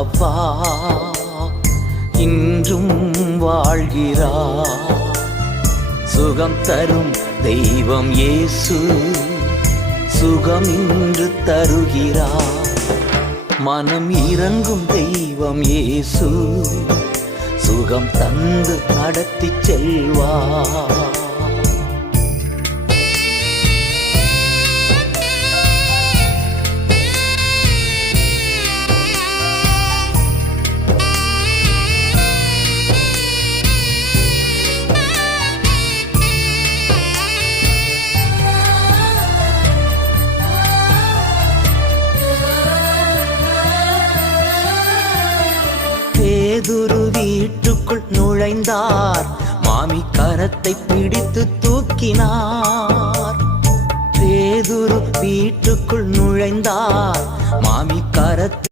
அப்பா இன்றும் வாழ்கிறார். சுகம் தரும் தெய்வம் இயேசு சுகம் இன்று தருகிறார். மனம் இறங்கும் தெய்வம் இயேசு சுகம் தந்து நடத்தி செல்வார். பேதுரு வீட்டுக்குள் நுழைந்தார், மாமி கரத்தை பிடித்து தூக்கினார். பேதுரு வீட்டுக்குள் நுழைந்தார், மாமி கரத்தை